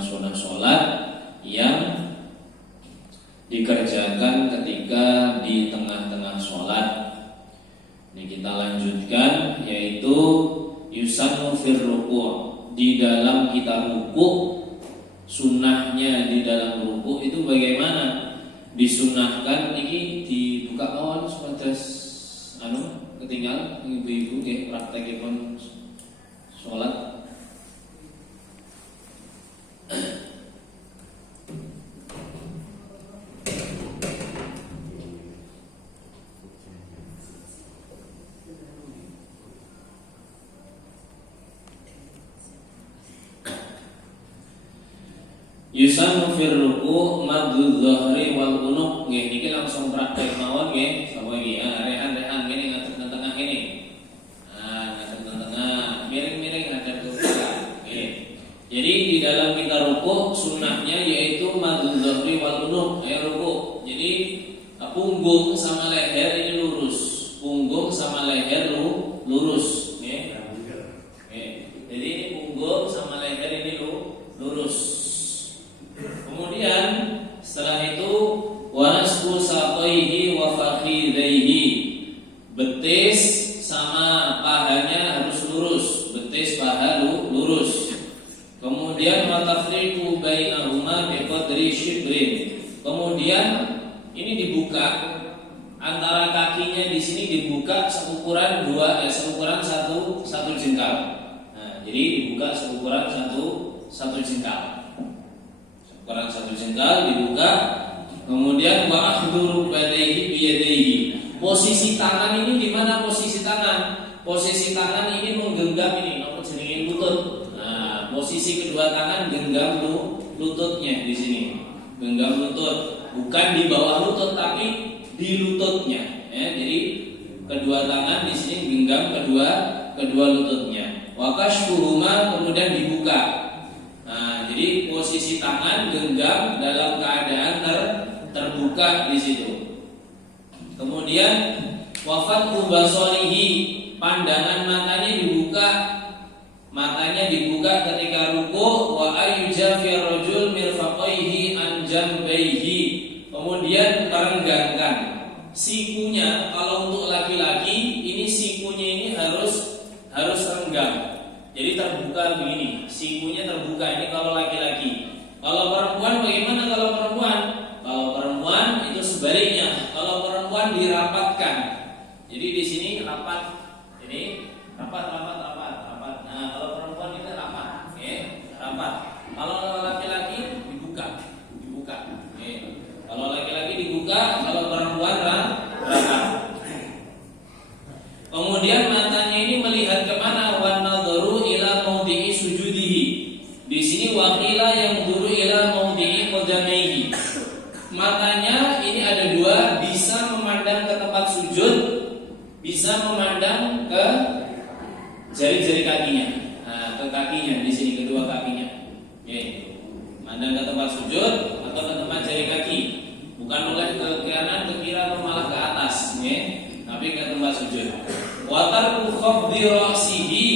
sunah-sunah sholat yang dikerjakan ketika di tengah-tengah sholat. Ini kita lanjutkan, yaitu yusannu fir ruku'. Di dalam kita ruku', sunnahnya di dalam ruku' itu bagaimana? Disunahkan ini dibuka kawan sebatas ketinggalan ibu-ibu praktekipun sholat. Yusannu fir ruku' maddu dhahri wal unuq. Nggih niki langsung praktek mawon nggih. Sapa iki? Rehan-rehan ngene ngadeg nang tengah ini. Ngadeg nang tengah, miring-miring ngadeg ke belakang. Nggih. Jadi di dalam kita ruku' sunnahnya yaitu maddu dhahri wal unuq. Ruku'. Jadi punggung sama leher ini lurus. Punggung sama leher lurus, nggih. Jadi ini punggung sama leher ini lurus. Kemudian setelah itu wanasku saqaihi wa fakhidaihi. Betis sama pahanya harus lurus. Betis paha lurus. Kemudian matafriqu bainahuma biqadri shibrin. Kemudian ini dibuka antara kakinya di sini dibuka seukuran satu jengkal. Nah, jadi dibuka seukuran satu jengkal. Ukuran satu jengkal dibuka. Kemudian wa akhduru badaihi biyadaihi. Posisi tangan ini di mana posisi tangan? Posisi tangan ini menggenggam ini apa jenenge lutut. Nah, posisi kedua tangan genggam lututnya di sini. Genggam lutut, bukan di bawah lutut tapi di lututnya. Jadi kedua tangan di sini genggam kedua lututnya. Wa kashfuhuma, kemudian dibuka. Nah, jadi posisi tangan genggam dalam keadaan terbuka di situ. Kemudian wafatu basarihi, pandangan matanya dibuka ketika ruku'. Wa ayyujafir rajul mirfaqaihi an jambaihi. Kemudian merenggangkan sikunya. Kalau untuk laki-laki ini sikunya ini harus renggang. Jadi terbuka begini, sikunya terbuka. Ini kalau laki-laki. Kalau perempuan bagaimana kalau perempuan? Kalau perempuan itu sebaliknya. Kalau perempuan dirapatkan. Jadi di sini rapat. Ini rapat. Nah, kalau perempuan itu rapat. Rapat. Kalau laki-laki dibuka. Kalau laki-laki dibuka, kalau perempuan rapat. Kemudian matanya ini melihat kemana? Di sini waqila yang duru ila maudhi'i qadamaihi. Matanya ini ada dua, bisa memandang ke tempat sujud, bisa memandang ke jari-jari kakinya. Nah, ke kakinya di sini, kedua kakinya. Mandang ke tempat sujud atau ke tempat jari kaki. Bukan oleh ke kanan, ke kiri atau malah ke atas, tapi ke tempat sujud. Wa tarku khafdi ra'sihi.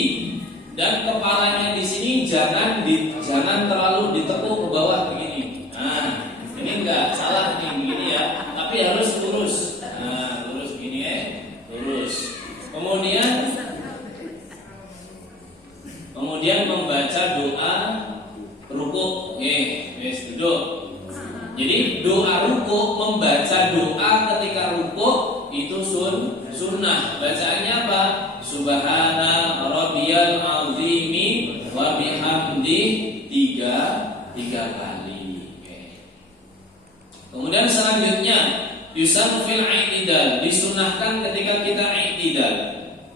Dan kepalanya di sini jangan terlalu ditekuk ke bawah begini. Nah, ini enggak salah nih begini ya, tapi harus lurus. Nah, lurus begini lurus. Kemudian membaca doa ruku'. Duduk. Jadi doa ruku', membaca doa ketika ruku' itu sunnah. Bacaannya apa? Subhana rabbiyal azimi wa bihamdi tiga kali. Kemudian selanjutnya yusannu fil i'tidal, disunahkan ketika kita i'tidal.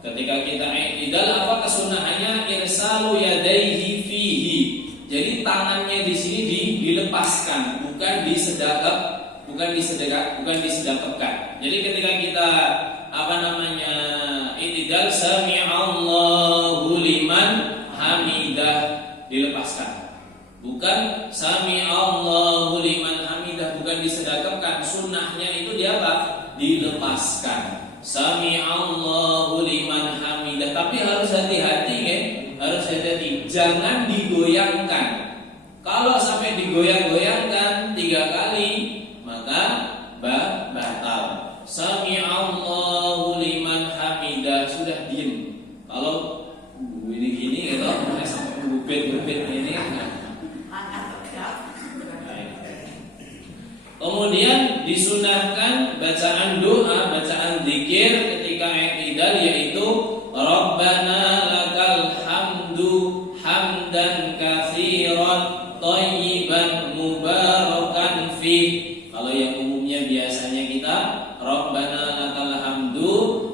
Ketika kita i'tidal, apa kesunahannya? Irsalu yadaihi fihi. Jadi tangannya di sini dilepaskan, bukan disedekapkan. Jadi ketika kita i'tidal, sami'allahu liman hamidah, dilepaskan. Bukan sami'allahu liman hamidah, bukan disedekapkan. Sunnahnya itu dilepaskan. Sami'allahu liman hamidah. Tapi harus hati-hati, harus hati-hati. Jangan digoyangkan. Kalau disunahkan bacaan doa, bacaan zikir ketika i'tidal, yaitu Rabbana lakal hamdu hamdan katsiran thayyiban mubarakan fi. Kalau yang umumnya biasanya kita Rabbana lakal hamdu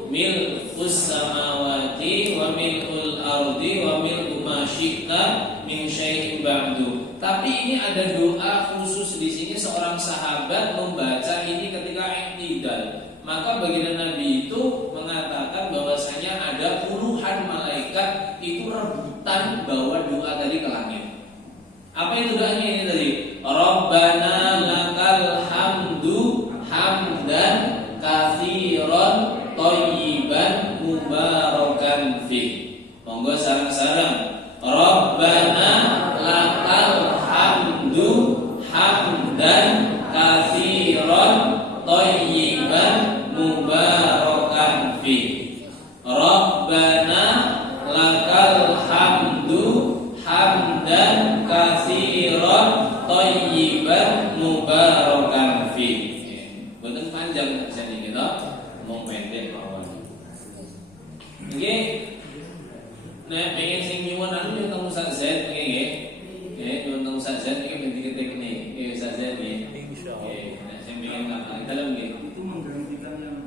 mil'us samawati wa mil'ul ardi wa mil'u ma syi'ta min syai'in ba'du. Tapi ini ada doa khusus di sini, seorang sahabat membaca ini ketika i'tidal. Maka baginda Nabi itu mengatakan bahwasanya ada puluhan malaikat itu rebutan bawa doa tadi ke langit. Apa itu doanya ini tadi? Rabbana lakal hamdu hamdan katsiran thayyiban mubarakan fi. Monggo sareng-sareng. Rabbana lakal hamdu hamdan katsiran thayyiban mubarakan fi. Rabbana lakal hamdu hamdan katsiran thayyiban mubarakan fi. Boten panjang jane kita mung pendek mawon. Nggih. Nek pengen sing nyuwun anu yo teng Ustaz Z nggih. Nggih, nyuwun teng Ustaz Z iki ben diketekne. Nggih Ustaz Z nggih. Insyaallah. Nek sing pengen ngapal dalam nggih. Itu menggantikan yang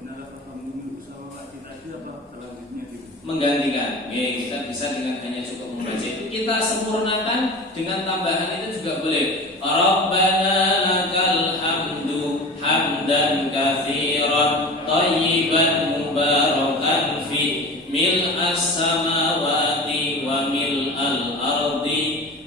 benar apa minggu sama kita itu apa selanjutnya itu? Menggantikan. Nggih, kita bisa dengan hanya cukup membaca itu. Kita sempurnakan dengan tambahan itu juga boleh. Rabbana lakal hamdu hamdan katsiran thayyiban mubarakan fi mil'as samawati wa mil'al ardi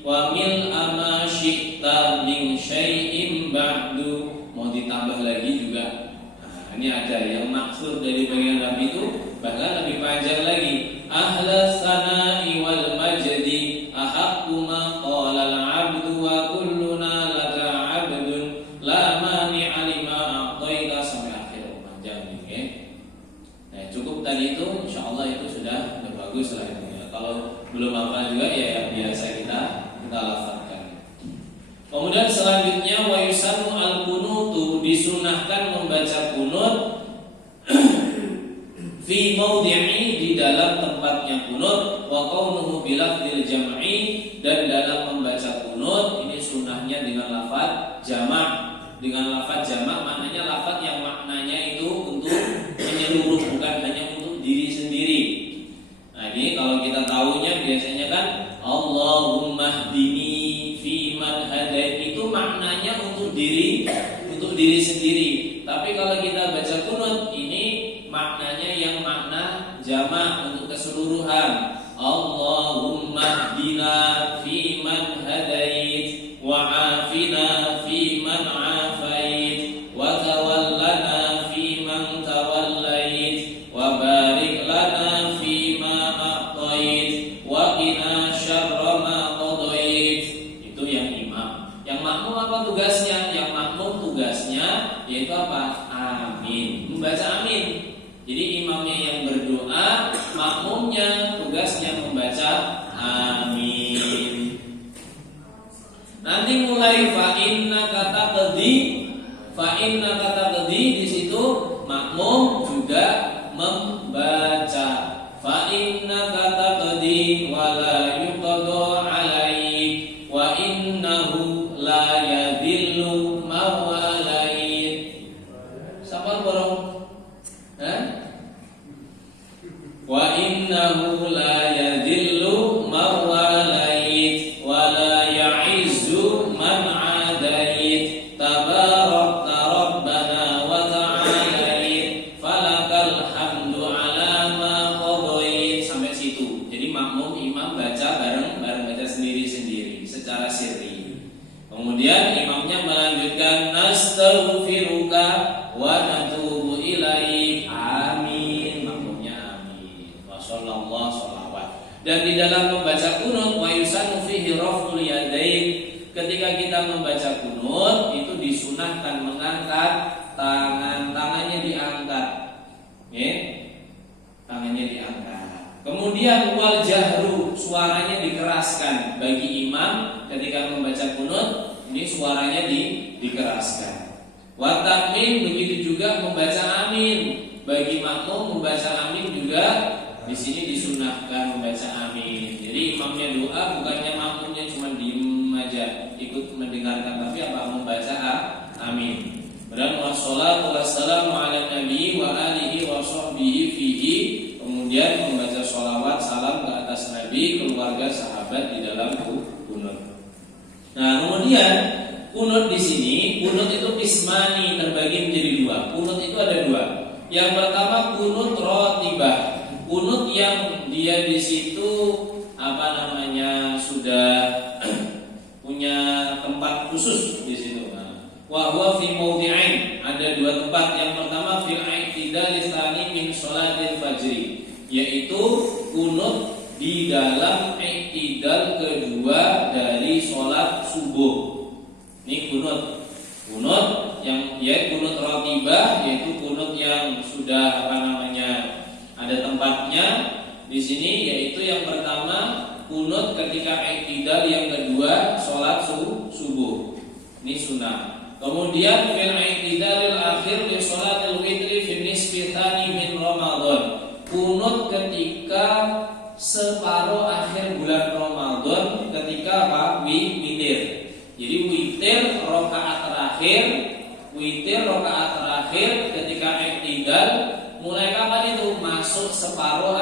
wa mil'a ma syi'ta min syai'in ba'du. Mau ditambah lagi juga. Nah, ini ada yang maksud dari bagian Nabi itu bahkan lebih panjang lagi. Ahlas sana'i wal majdi ahaqqu ma qala al-'abdu wa kulluna laka 'abdun la mani'a lima a'taita sampai akhir panjang ini. Nah, cukup tadi itu insyaallah itu sudah bagus lah itu ya. Kalau belum hafal juga ya biasa kita lafazkan. Kemudian selanjutnya wa yusannu al-qunutu, disunahkan membaca kunut fi maudhi'i, di dalam tempatnya kunut, wa qaunuhu bilafdil jam'i, dan dalam membaca kunut ini sunahnya dengan lafaz jamak. Dengan lafaz jamak maknanya lafaz yang maknanya itu untuk menyeluruh, bukan hanya untuk diri sendiri. Nah, ini kalau kita tahunya biasanya kan Allahumma hdini fi man hadait, itu maknanya untuk diri sendiri. Tapi kalau kita baca kunut ini maknanya yang makna jamak untuk keseluruhan. Allahumma hdina fi man hadait wa afina fi man afait wa tawallana fi man tawallait wa barik lana fi ma a'tait wa qina syarra ma qadait. Itu yang imam. Yang makmum apa tugasnya? Yang makmum tugasnya yaitu apa? Amin. Membaca amin. Jadi imamnya yang berdoa, makmumnya tugasnya membaca amin. Nanti mulai fa innaka taqdi, di situ makmum juga membaca fa innaka taqdi wa la yuqda 'alaik wa innahu la yadhillu man walait. Sabar borong. Wa innahu la yadhillu man walait wa la ya'izzu man 'adait tabarakta rabbana wa ta'alait falakal hamdu 'ala ma qadait. Sampai situ. Jadi makmum imam baca bareng baca sendiri-sendiri secara sirri. Kemudian imamnya melanjutkan nastaghfiruka wa natubu ilaik. Amin. Makmumnya amin. Wa sallallahu sholawat. Dan di dalam membaca kunut wa yusannu fihi raf'ul yadain, ketika kita membaca kunut itu disunahkan mengangkat tangannya diangkat. Nggih. Tangannya diangkat. Kemudian wal jahru, suaranya dikeraskan bagi imam ketika membaca kunut, ini suaranya dikeraskan. Wa ta'min, begitu juga membaca amin. Bagi makmum membaca amin juga di sini disunahkan membaca amin. Jadi imamnya doa, bukannya makmumnya cuma diem aja ikut mendengarkan, tapi apa membaca amin. Dan wassalatu wassalamu ala nabi wa alihi wa sahbihi fihi. Kemudian membaca sholawat salam ke atas nabi, keluarga, sahabat di dalam kunut. Nah, kemudian kunut di sini, kunut itu qismani, terbagi menjadi dua. Kunut itu ada dua. Yang pertama kunut rotibah, kunut yang dia di situ sudah punya tempat khusus di situ. Wa huwa fi mawdi'ain, ada dua tempat. Yang pertama fil i'tidal tsani min sholatil fajri, yaitu kunut di dalam i'tidal kedua dari sholat subuh. Ini kunut yang kunut ratibah, yaitu kunut yang sudah ada tempatnya di sini, yaitu yang pertama kunut ketika i'tidal, yang kedua sholat subuh. Ini sunnah. Kemudian fil i'tidalil akhir li sholatil witri fi nisfi tsani min Ramadan, kunut ketika separuh akhir bulan Ramadan, ketika witir. Jadi witir rakaat terakhir ketika i'tidal, mulai kapan itu? Masuk separuh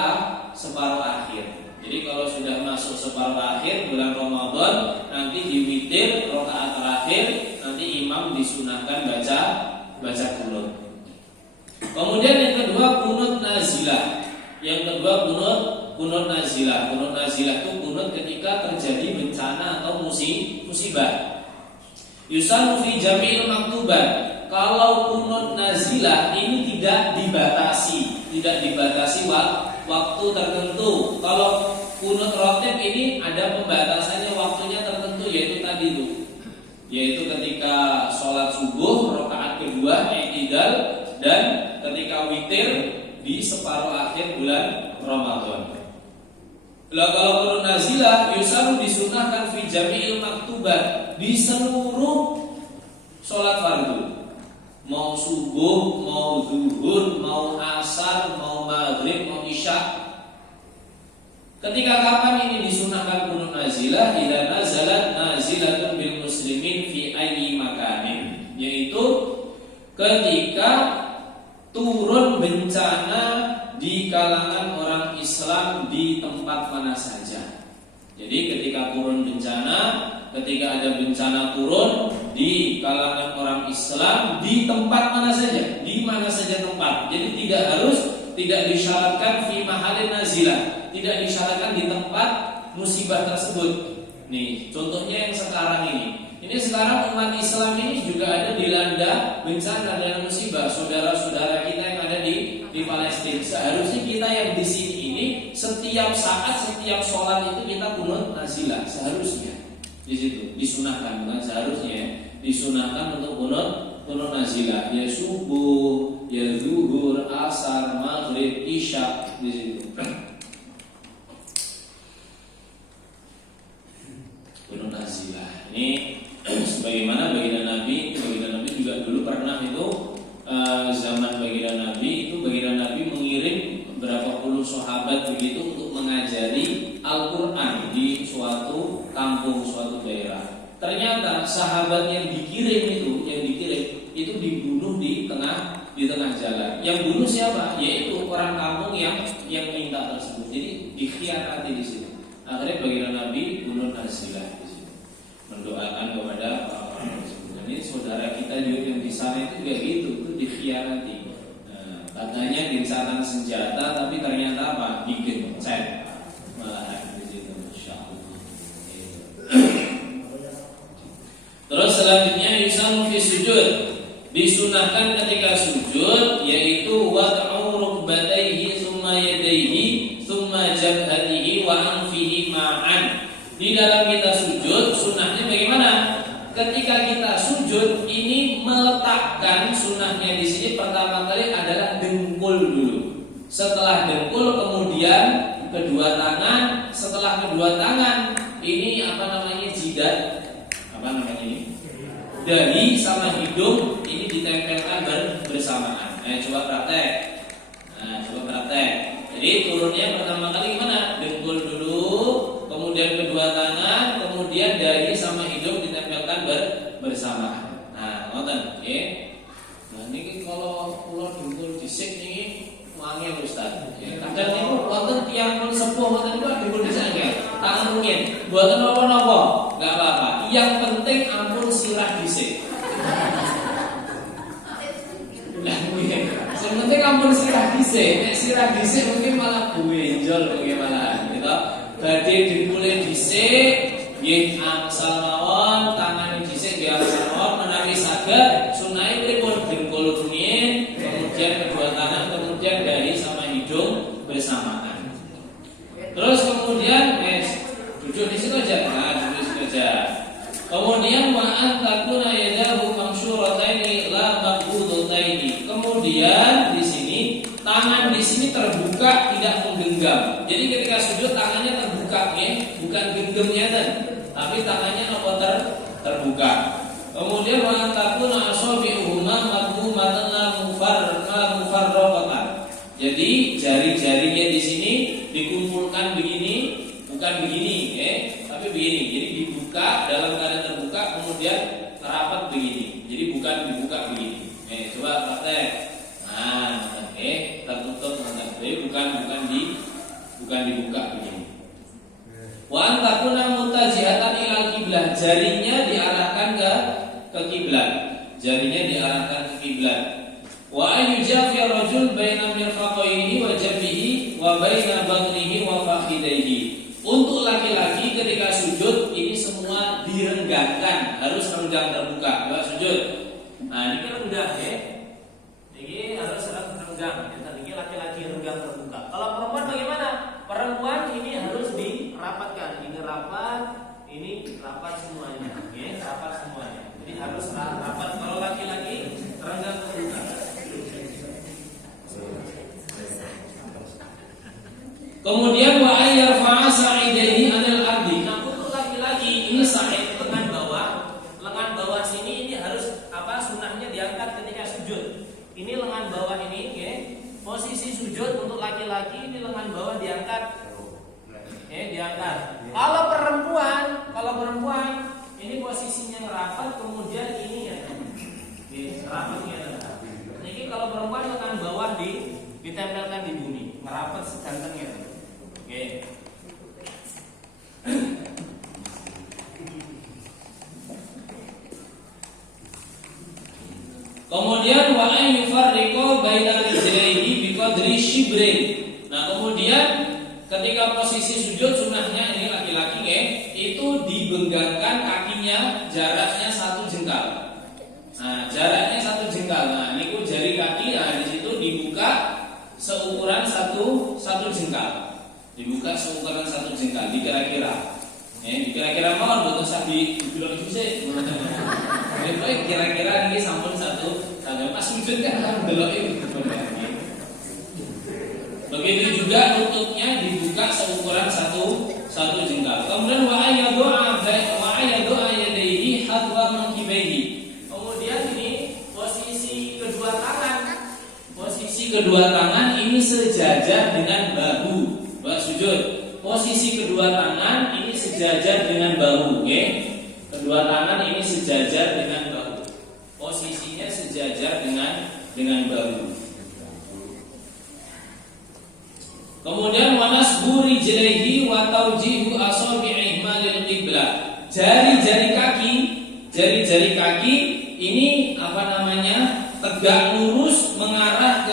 akhir. Jadi kalau sudah masuk separuh akhir bulan Ramadan, nanti di witir rakaat terakhir, nanti imam disunahkan baca kunut. Kemudian yang kedua kunut nazilah. Kunut nazilah. Kunut nazilah itu kunut ketika terjadi bencana atau musibah. Yusannu fi jami'il maktubat. Kalau kunut nazilah ini tidak dibatasi waktu tertentu. Kalau kunut rotib ini ada pembatasannya, waktunya tertentu, yaitu ketika sholat subuh rakaat kedua i'tidal, dan ketika witir di separuh akhir bulan Ramadan. Kalau kunut nazilah yusannu disunahkan fi jami'il maktubat, di seluruh sholat fardu. Mau subuh, mau zuhur, mau asar, mau maghrib, mau isya. Ketika kapan ini disunahkan kunut nazilah? Idza nazalat nazilatun bil muslimin fi ayyi makanin, yaitu ketika turun bencana di kalangan orang Islam di tempat mana saja. Jadi ketika turun bencana, ketika ada bencana turun di kalangan orang Islam di tempat mana saja, di mana saja tempat. Jadi tidak disyaratkan fi mahalin nazilah, tidak disyaratkan di tempat musibah tersebut. Nih, contohnya yang sekarang ini. Ini sekarang umat Islam ini juga ada dilanda bencana dan musibah, saudara-saudara kita yang ada di Palestina. Seharusnya kita yang di sini ini setiap saat, setiap sholat itu kita kunut nazilah. Seharusnya di situ disunahkan, bukan seharusnya, disunahkan untuk kunut nazilah. Ya subuh, ya zuhur, asar, maghrib, isya di situ. Kunut nazilah ini sebagaimana baginda Nabi juga dulu pernah itu zaman baginda Nabi mengirim berapa puluh sahabat begitu untuk mengajari Al-Quran di suatu kampung, suatu daerah. Ternyata sahabat yang dikirim itu dibunuh di tengah jalan. Yang bunuh siapa? Yaitu orang kampung yang minta tersebut. Jadi dikhianati di situ. Akhirnya baginda Nabi kunut nazilah di situ, mendoakan kepada orang tersebut. Dan ini saudara kita juga yang di sana itu juga gitu, itu dikhianati. Katanya gencatan senjata, tapi ternyata apa? Digencet malahan di situ. Insyaallah. Terus selanjutnya yusannu fi sujud, disunahkan ketika sujud, yaitu wad'u rukbatayhi tsumma yadayhi tsumma jabhatihi wa anfihi ma'an. Di dalam kita sujud, sunnahnya bagaimana? Ketika kita sujud ini meletakkan, sunnahnya di sini pertama kali adalah dengkul dulu. Setelah dengkul kemudian kedua tangan. Setelah kedua tangan ini jidat apa namanya ini? Dahi sama hidung ini ditempelkan bersamaan. Coba praktek. Coba praktek. Jadi turunnya pertama kali gimana? Dengkul dulu, kemudian kedua tangan, kemudian dahi sama hidung ditempelkan bersamaan. Nah, ngoten, nggih. Nah, niki kalau kula dengkul dhisik niki wangi Ustaz. Kadang niku wonten tiyang pun sepuh wonten niku dengkul dhisik nggih. Tangan mungkin, mboten napa-napa, enggak apa-apa. Yang penting ampun sirah dhisik. Yang penting ampun sirah dhisik. Nek sirah dhisik mungkin malah buenjol mungkin malah gitu. Badhe dengkule dhisik, nggih angsal mawon, tangan dhisik nggih angsal mawon menawi saged sunahe pripun dengkul rumiyin, kemudian kedua tangan, kemudian dahi sama hidung bersamaan. Terus kemudian duduk di situ aja, duduk di situ aja. Kemudian ma'an takuna yadahu mamsyurataini la maqbudataini. Kemudian di sini tangan di sini terbuka tidak menggenggam. Jadi ketika sujud tangannya terbuka, bukan genggamnya tapi tangannya terbuka. Kemudian ma'an takuna asabi'uhuma maqbumatan mufarraqatan. Jadi jari-jarinya di sini dikumpulkan begini, bukan begini, tapi begini. Jadi dibuka dalam keadaan terbuka, kemudian rapat begini. Jadi bukan dibuka begini. Coba praktek. Nah, tertutup nanti. Bukan dibuka begini. Wa antakuna mutajihatan ilal kiblat. Jarinya diarahkan ke kiblat. Jarinya diarahkan ke kiblat. Wa ayyujafi rajul baina mirfaqaihi wa jabhihi wa baina batnihi wa fakhidaihi. Untuk laki-laki ketika sujud ini semua direnggangkan, harus renggang terbuka. Coba sujud. Nah, ini renggang ya. Ini harus renggang. Ini laki-laki renggang terbuka. Kalau perempuan bagaimana? Perempuan ini harus dirapatkan. Ini rapat, ini rapat semuanya. Ya, rapat semuanya. Jadi harus rapat. Kalau laki-laki renggang terbuka. Kemudian wa ayyarfa'a sa'idaihi 'anil ardi. Nah, untuk laki-laki ini sa'id lengan bawah sini ini harus sunahnya diangkat ketika sujud. Ini lengan bawah ini, posisi sujud untuk laki-laki ini lengan bawah diangkat. Diangkat. Kalau perempuan ini posisinya rapat, kemudian ini rapatnya. Ini kalau perempuan lengan bawah ditempelkan di bumi, ngerapat segantengnya. Oke. Kemudian wa an yufarriqu baina rijlaihi biqadri shibrin. Nah, kemudian ketika posisi sujud sunahnya ini laki-laki itu dibenggangkan kakinya jaraknya 1 jengkal. Nah, jaraknya 1 jengkal. Nah, ini jari kaki di situ dibuka seukuran satu jengkal. Dibuka seukuran 1 jengkal, dikira-kira. Dikira-kira mohon betul usah dibilang sih. Baik, kira-kira ini sampun satu pas sujud kan harus delok itu. Begitu juga lututnya dibuka seukuran satu jengkal. Kemudian wa ayyadua yadayhi hadwa mankibaihi. Kemudian ini posisi kedua tangan ini sejajar dengan bahu. Sujud. Posisi kedua tangan ini sejajar dengan bahu, Kedua tangan ini sejajar dengan bahu. Posisinya sejajar dengan bahu. Kemudian wanasbu rijlaihi wa tawjihu asabi'ihima lil qiblah. Jari-jari kaki ini tegak lurus mengarah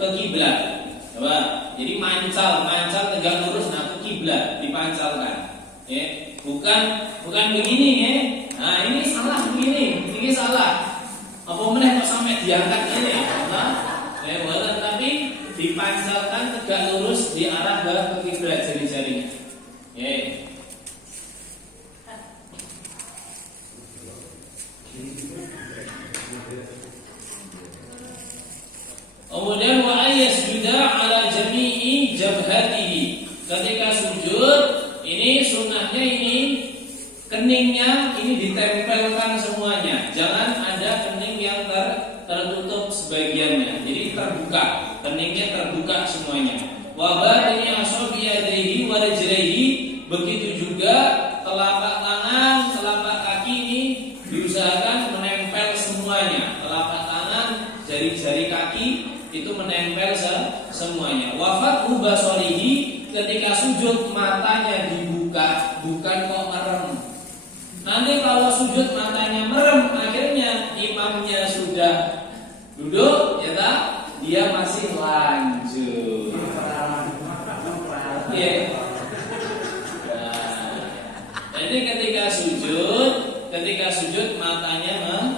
ke kiblat. Coba. Jadi mancal tegak lurus ke kiblat, dipancalkan. Bukan begini Nah, ini salah begini. Ini salah. Apa meneh kok sampai diangkat ini? Tapi dipancalkan tegak lurus diarah ke kiblat jari-jarinya. Kemudian wa ayyasjuda ala jami'i jabhatihi. Ketika sujud ini sunnahnya ini keningnya ini ditempelkan semuanya. Jangan ada kening yang tertutup sebagiannya. Jadi terbuka, keningnya terbuka semuanya. Wa badani asabi yadayhi wa rijlaihi, begitu juga telapak tangan, telapak kaki ini diusahakan menempel semuanya. Telapak tangan, jari-jari kaki itu menempel semuanya. Wa fathu basarihi, ketika sujud matanya dibuka, bukan kok merem. Nanti kalau sujud matanya merem, akhirnya imamnya sudah duduk, ya tak? Dia masih lanjut. Yeah. Nah, jadi ketika sujud matanya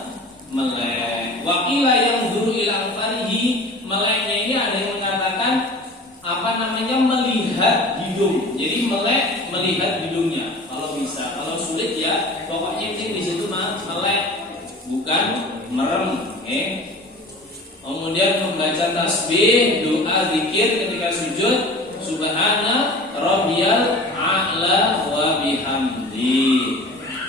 melek. Wakila yang dulu ilang farihi, meleknya ini ada yang mengatakan melihat hidung. Jadi melek melihat hidungnya. Kalau bisa, kalau sulit ya pokoknya di situ melek, bukan merem. Kemudian membaca tasbih, doa, zikir ketika sujud, subhana rabbiyal a'la wa bihamdi.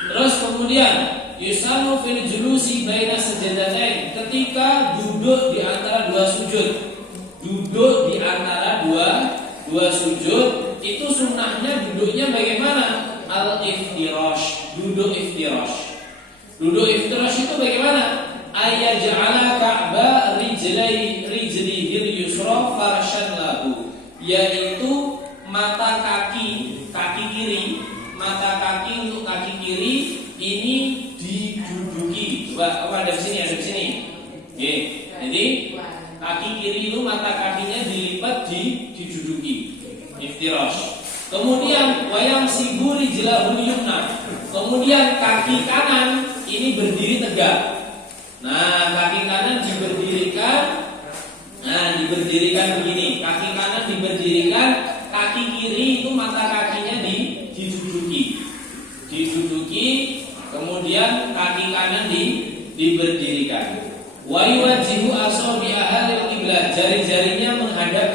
Terus kemudian yusanu fil julusi baina sajadatain, ketika duduk di antara dua sujud. Duduk di antara dua sujud itu sunnahnya duduknya bagaimana? Al-iftirash, duduk iftirash. Duduk iftirash itu bagaimana? Ayaj'ala ka'ba rijlihil yusra farshan lahu, yaitu mata kaki kiri, mata kaki untuk kaki kiri ini diduduki. Coba ada di sini. Jadi kaki kiri itu mata kakinya dilipat, diduduki. Iftirash. Kemudian wayang siburi rijlahul yumna. Kemudian kaki kanan ini berdiri tegak. Nah, kaki kanan diberdirikan begini. Kaki kanan diberdirikan, kaki kiri itu mata kakinya diduduki, kemudian kaki kanan diberdirikan. Wa yuwajjihu asabi'aha lil qiblat, jari-jarinya menghadap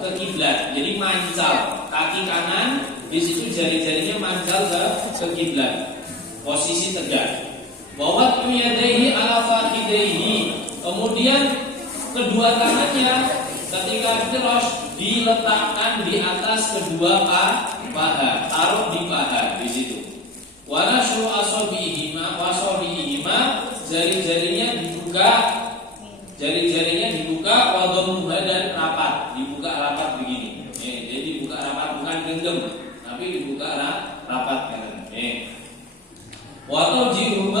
ke kiblat. Jadi mancal. Kaki kanan di situ jari-jarinya mancal ke kiblat. Posisi tegak. Wa yadayhi ala fakhidaihi, kemudian kedua tangannya ketika iftirash diletakkan di atas kedua paha, taruh di paha di situ. Wa nashu asabi'ihima jari-jarinya dibuka, wa dhammuha dan rapat, dibuka rapat begini. Jadi dibuka rapat, bukan genggam, tapi dibuka rapat kan. Wa tawjihu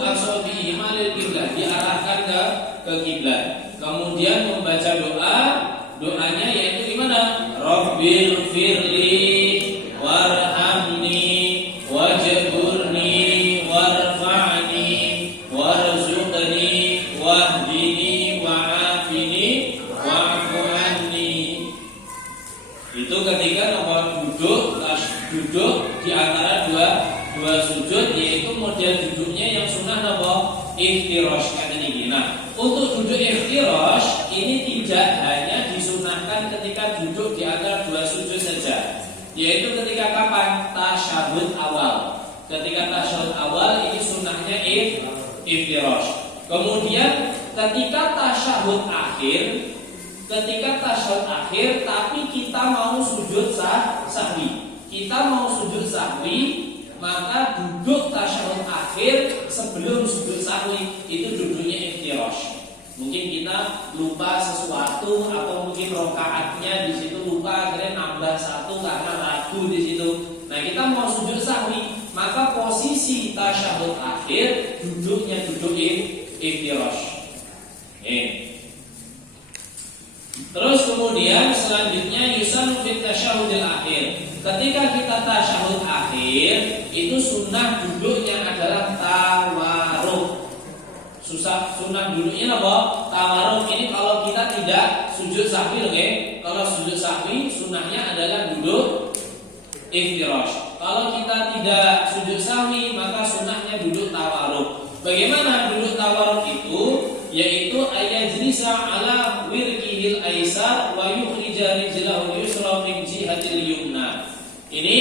asabi'ihima lil qiblah, diarahkan ke kiblat. Kemudian membaca doanya yaitu gimana? Rabbil firli warhamni wajburni warfa'ni warzuqni wahdini wa'afini wa'fu anni. Itu ketika duduk di antara dua sujud, yaitu model duduknya yang sunnah iftirash kata ini. Nah, untuk duduk iftirash ini tidak hanya disunahkan ketika duduk di antara dua sujud saja, yaitu ketika kapan? Tasyahud awal. Ketika tasyahud awal ini sunnahnya iftirash. Kemudian ketika tasyahud akhir tapi kita mau sujud sahwi, maka duduk tasyahud akhir sebelum sujud sahwi itu duduknya iftirash. Mungkin kita lupa sesuatu atau mungkin rokaatnya di situ lupa, akhirnya nambah satu karena ragu di situ. Nah, kita mau sujud sahwi, maka posisi tasyahud akhir duduknya duduk iftirash. Terus kemudian selanjutnya yusan fit tasyahudil akhir. Ketika kita tasyahud akhir itu sunnah duduknya adalah tawarruk. Sunnah duduknya apa? Tawarruk. Ini kalau kita tidak sujud sahwi, oke? Kalau sujud sahwi sunnahnya adalah duduk iftirash. Kalau kita tidak sujud sahwi maka sunnahnya duduk tawarruk. Bagaimana duduk tawarruk itu? Yaitu ayajlisa ala wirkihil aisar wa yukhrija rijlahu yusra min jihatil yumna. Ini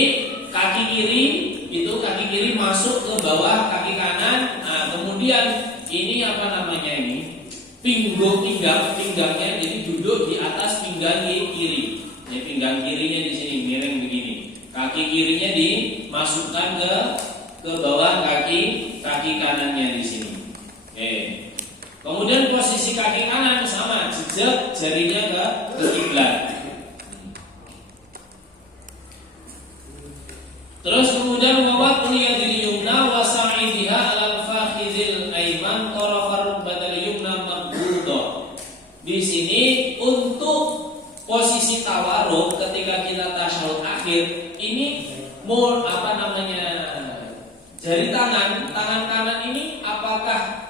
kaki kiri itu kiri masuk ke bawah kaki kanan. Nah, kemudian ini apa namanya ini? Pinggangnya jadi duduk di atas pinggang kiri. Ya, pinggang kirinya di sini miring begini. Kaki kirinya dimasukkan ke bawah kaki kanannya di sini. Oke. Kemudian posisi kaki kanan sama, jejak jarinya ke kiblat. Terus kemudian wawat yadil yumna wa sa'idiha ala fakhizil aiman tarafar rukbatal yumna marbudha. Di sini untuk posisi tawarruk ketika kita tasyahud akhir ini apa namanya? Jari tangan kanan ini apakah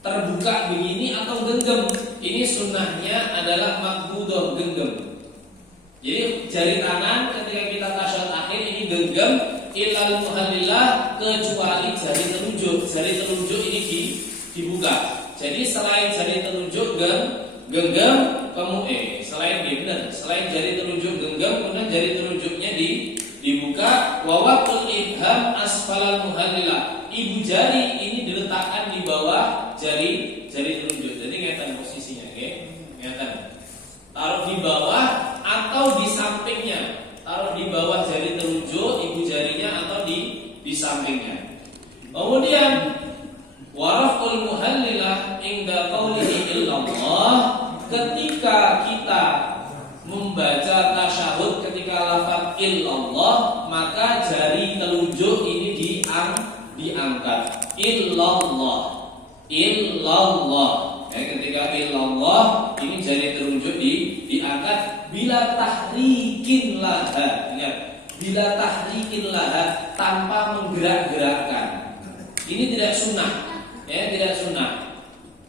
terbuka begini atau genggam? Ini sunnahnya adalah marbudha, genggam. Jadi jari tangan ketika kita tasyahud akhir ini genggam ilal muhallillah kecuali jari telunjuk. Jari telunjuk ini dibuka. Jadi selain jari telunjuk genggam selain jari telunjuk genggam kemudian jari telunjuknya dibuka wawakul ibham asfalal muhallillah. Ibu jari ini diletakkan di bawah jari telunjuk. Jadi ngeten posisinya, oke? Ngeten. Taruh di bawah atau di sampingnya. Taruh di bawah jari telunjuk ibu jarinya atau di sampingnya. Kemudian waraful muhallilah inda qaulihi illallah, ketika kita membaca tasyahud ketika lafaz illallah maka jari telunjuk ini diangkat. Illallah. Ketika illallah ini jari telunjuk diangkat bila tahrikin laha. Ingat, bila tahrikin laha, tanpa menggerak-gerakkan. Ini tidak sunnah, tidak sunnah.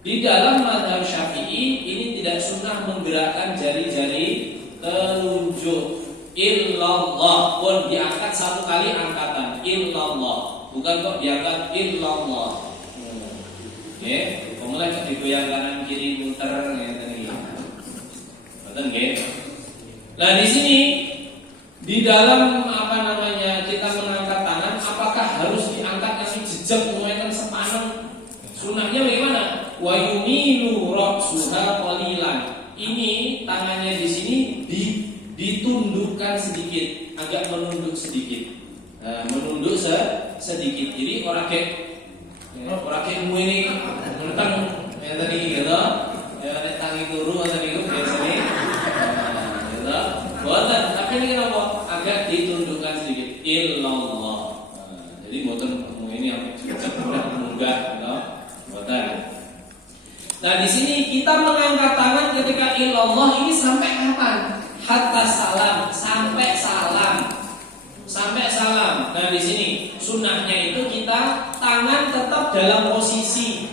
Di dalam mazhab Syafi'i ini tidak sunnah menggerakkan jari-jari telunjuk. Illallah pun diangkat satu kali angkatan. Illallah, bukan kok diangkat illallah. Kemudian digoyang kanan kiri muter tadi. Betul nggih? Nah, di sini di dalam apa namanya kita mengangkat tangan, apakah harus diangkat nanti jejak mulaikan sepanan? Sunnahnya bagaimana? Wa yumilu ra'suha qalilan. Ini tangannya di sini ditundukkan sedikit, agak menunduk sedikit. Menunduk sedikit. Jadi orang kayak mu ini tentang yang tadi gitu, nek tangi turu tadi itu biasanya, gitu. Buatan, tapi ini kenapa? Agak ditundukkan sedikit. Illallah. Jadi buatan mu ini yang cepat munggah, gitu. Buatan. Nah di sini kita mengangkat tangan ketika illallah ini sampai kapan? Hatta salam, sampai salam. Nah di sini sunnahnya itu kita tangan tetap dalam posisi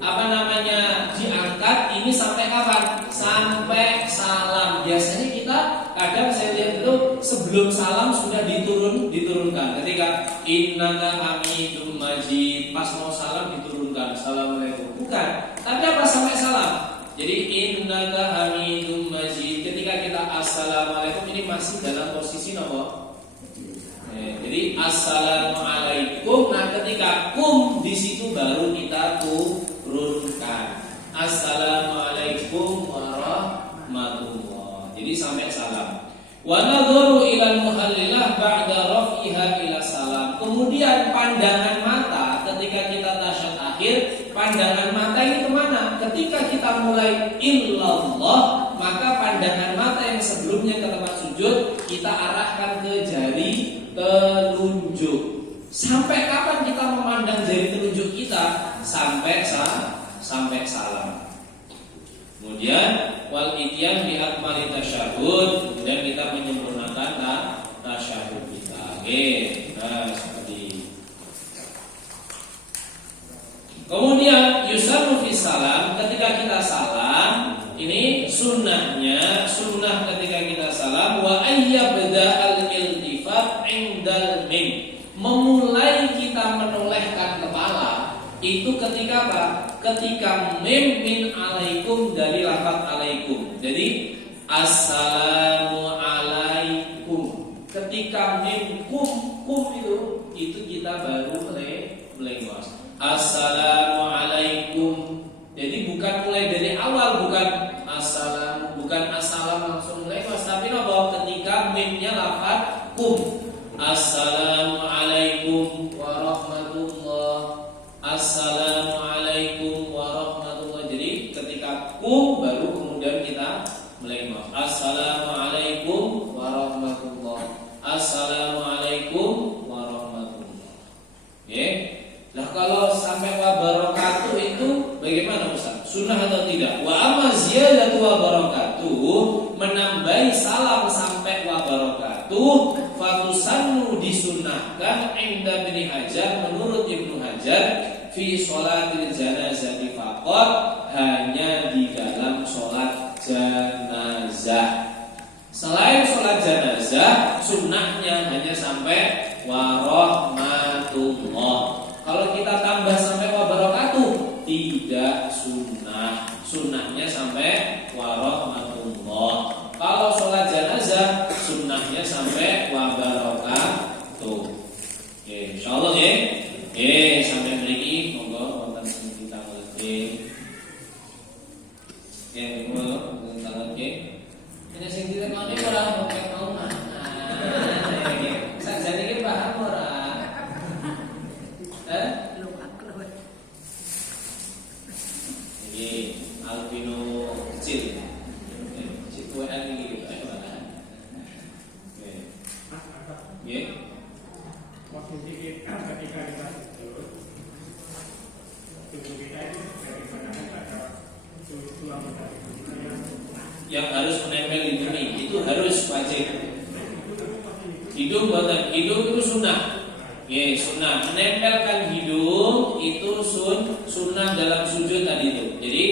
apa namanya diangkat ini sampai kapan? Sampai salam. Biasanya kita kadang saya lihat itu sebelum salam sudah diturunkan. Ketika innaka hamidum majid, pas mau salam diturunkan assalamualaikum. Bukan, tapi apa sampai salam. Jadi innaka hamidum majid, ketika kita assalamualaikum ini masih dalam posisi nomor. Jadi assalamualaikum. Nah ketika kum di situ baru kita turunkan assalamualaikum warahmatullah. Jadi sampai salam. Wa nadharu ila muhallillah ba'da raf'iha ila salam. Kemudian pandangan mata ketika kita tasyahud akhir, pandangan mata ini kemana? Ketika kita mulai illallah, maka pandangan mata yang sebelumnya ke tempat sujud kita arahkan ke jari telunjuk. Sampai kapan kita memandang jari telunjuk kita? Sampai salam. Kemudian wal ityan bi akmali tasyahud, kemudian kita menyempurnakan tasyahud kita. Oke, nah seperti. Kemudian yusannu fi salam, ketika kita salam, ini sunnah ketika kita salam wa ayyabda al-iltifat indal mim. Memulai kita menolehkan kepala itu ketika apa? Ketika mim min alaikum dari lafaz alaikum. Jadi assalamu alaikum. Ketika mim kum itu kita baru melengos. Assalamualaikum. Jadi bukan mulai dari awal, bukan assalam langsung melengos, tapi ketika mimnya lafaz kum. Assalamualaikum warahmatullah. Assalamualaikum warahmatullah. Jadi ketika kum baru kemudian kita melengos. Assalamualaikum warahmatullah. Assalamualaikum warahmatullah. Oke. Nah kalau sampai wa barakatuh itu bagaimana Ustaz? Sunnah atau tidak? Wa amma ziyadatu wa barakatuh, menambahi salam sampai wa barakatuh, fatusannu disunnahkan inda Ibnu Hajar, menurut Ibnu Hajar, fi sholatil janazati faqat, hanya di dalam sholat janazah. Selain sholat janazah, sunnahnya hanya sampai warahmatullah. Kalau kita tambah sampai wabarakatuh, tidak sunnah. Sunnahnya sampai warahmatullah. Kalau sholat jenazah, sunnahnya sampai wabarakatuh. Oke, insyaallah ya. Oke, sampai mriki monggo wonten sing kita ngerti. Ya, monggo tangan nggih. Ini sing ditekoni ora kok mau mana. Sajane iki paham ora? Ini albino kecil. Situan ini gitu. Oke. Waktu ketika kita tubuh kita itu bagaimana tulang yang harus menempel di bumi itu harus wajib. Hidung buatan hidung itu sunnah. Ya, sunnah menempelkan hidung itu sunnah dalam sujud tadi itu. Jadi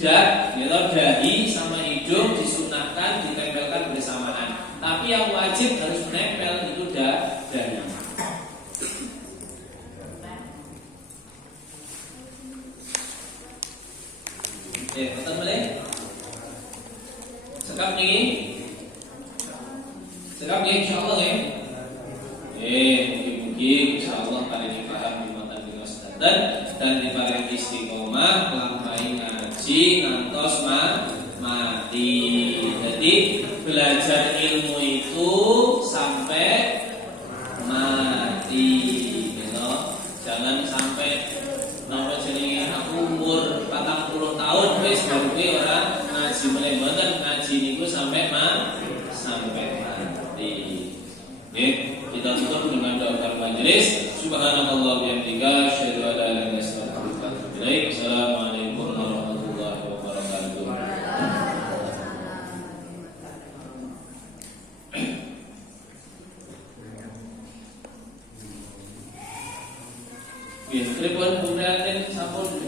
jidat, dahi sama hidung disunnahkan ditempelkan bersamaan. Tapi yang wajib harus menempel itu dahi. Oke, betul boleh? Sekap nih. Sekap ya insyaallah ya. Mungkin insyaallah kali ini paham di mata dengan standar dan diparing istiqomah nglampahi ngaji ngantos mati. Jadi belajar ilmu itu sampai mati, gitu. Jangan sampai napa jenenge aku umur 40 tahun wis baru orang ngaji mulai mboten, ngaji niku sampai mati. Kita tutup dengan doa majelis. Subhanallah bihamdika asyhadu an la ilaha illa anta astaghfiruka wa atubu ilaik. Assalamualaikum warahmatullahi wabarakatuh. Ya, pripun pun sampun